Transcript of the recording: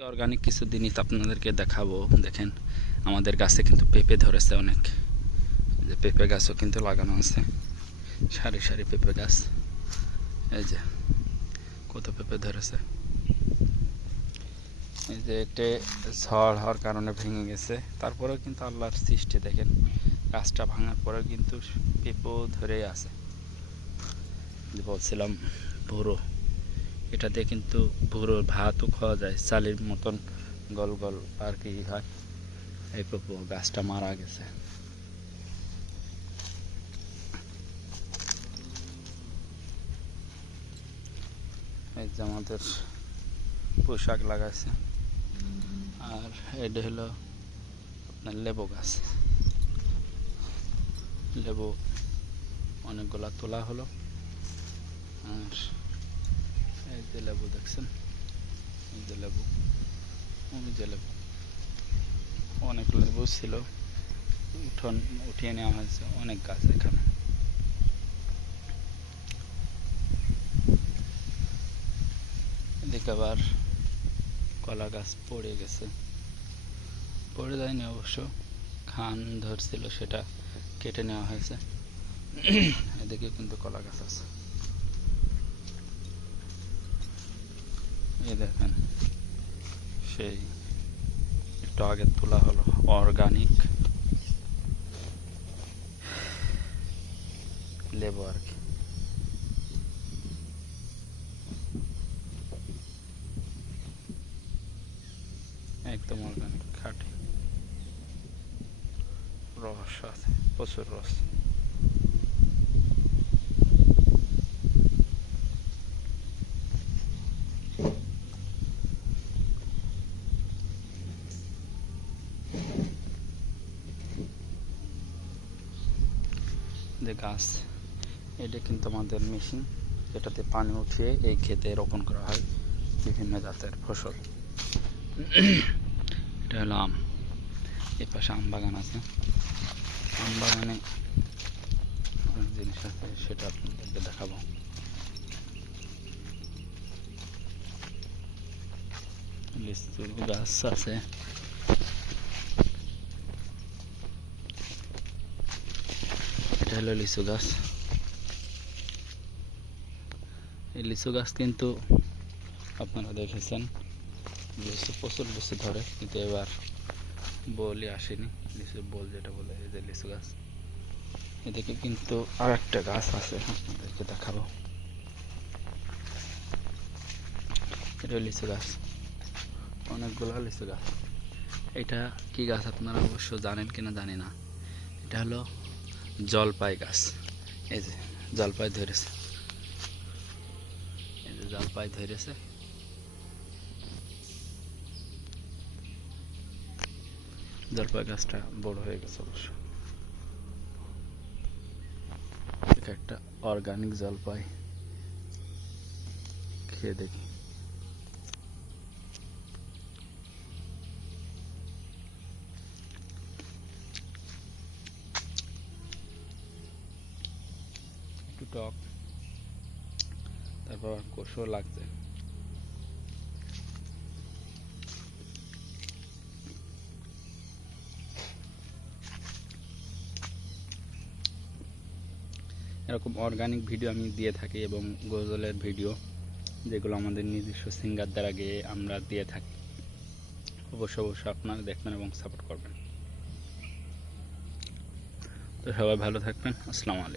Organic কিছু জিনিস আপনাদেরকে দেখাবো। দেখেন আমাদের গাছে কিন্তু পেঁপে ধরেছে অনেক, যে পেঁপে গাছও কিন্তু লাগানো আছে, সারি সারি পেঁপে গাছ। এই যে কত পেঁপে ধরেছে। এই যে এটা ঝড় হওয়ার কারণে ভেঙে গেছে, তারপরেও কিন্তু আল্লাহর সৃষ্টি। দেখেন গাছটা ভাঙার পরেও কিন্তু পেঁপেও ধরেই আছে। বলছিলাম ভুরো, এটাতে কিন্তু ভুরোর ভাতও খাওয়া যায়, চালের মতন গল গল আর কি হয়। এই পেঁপে গাছটা মারা গেছে। এই যে আমাদের পোশাক লাগাইছে। আর এটা হলো আপনার লেবু গাছ। লেবু অনেকগুলা তোলা হলো। আর এই যে লেবু দেখছেন, এই যে লেবু, ওই যে লেবু, অনেক লেবু ছিল, উঠিয়ে নেওয়া হয়েছে। অনেক গাছ এখানে। এদিকে আবার কলা গাছ পড়ে গেছে, পড়ে যায়নি অবশ্য, খান ধরছিল, সেটা কেটে নেওয়া হয়েছে। এদিকে কিন্তু কলা গাছ আছে। এই দেখেন, সেই একটু আগে তোলা হলো অর্গানিক লেবু আর কি। একদম অর্গানিক, খাঁটি, রস আছে, প্রচুর রস। যে গাছ, এটা কিন্তু আমাদের মেশিন, যেটাতে পানি উঠিয়ে এই ক্ষেতে রোপণ করা হয় বিভিন্ন জাতের ফসল। এটা হলো আম, এই পাশে আম বাগান আছে। আম বাগানে অনেক জিনিস আছে, সেটা আপনাদেরকে দেখাবো। লিচুর গাছ আছে, এটা হলো লিচু গাছ। এই লিচু গাছ কিন্তু আপনারা দেখেছেন, লিচু প্রচুর লিচু ধরে, কিন্তু এবার বলই আসেনি, লিচু বল যেটা বলে। এই যে লিচু গাছ, এদিকে কিন্তু আর একটা গাছ আছে, আপনাদেরকে দেখাবো। এটা লিচু গাছ, অনেকগুলো লিচু গাছ। এটা কি গাছ আপনারা অবশ্য জানেন কিনা জানি না। এটা হলো জলপাই গাছ। এই যে জলপাই ধরেছে, এই যে জলপাই ধরেছে। জলপাই গাছটা বড় হয়ে গেছে অবশ্য। এটা একটা অর্গানিক জলপাই, খেয়ে দেখি। একটু টক, তারপর কষও লাগছে। এরকম অর্গানিক ভিডিও আমি দিয়ে থাকি, এবং গজলের ভিডিও, যেগুলো আমাদের নিজস্ব সিঙ্গার দ্বারা গেয়ে আমরা দিয়ে থাকি। অবশ্যই আপনারা দেখবেন এবং সাপোর্ট করবেন। তো সবাই ভালো থাকবেন। আসসালামু আলাইকুম।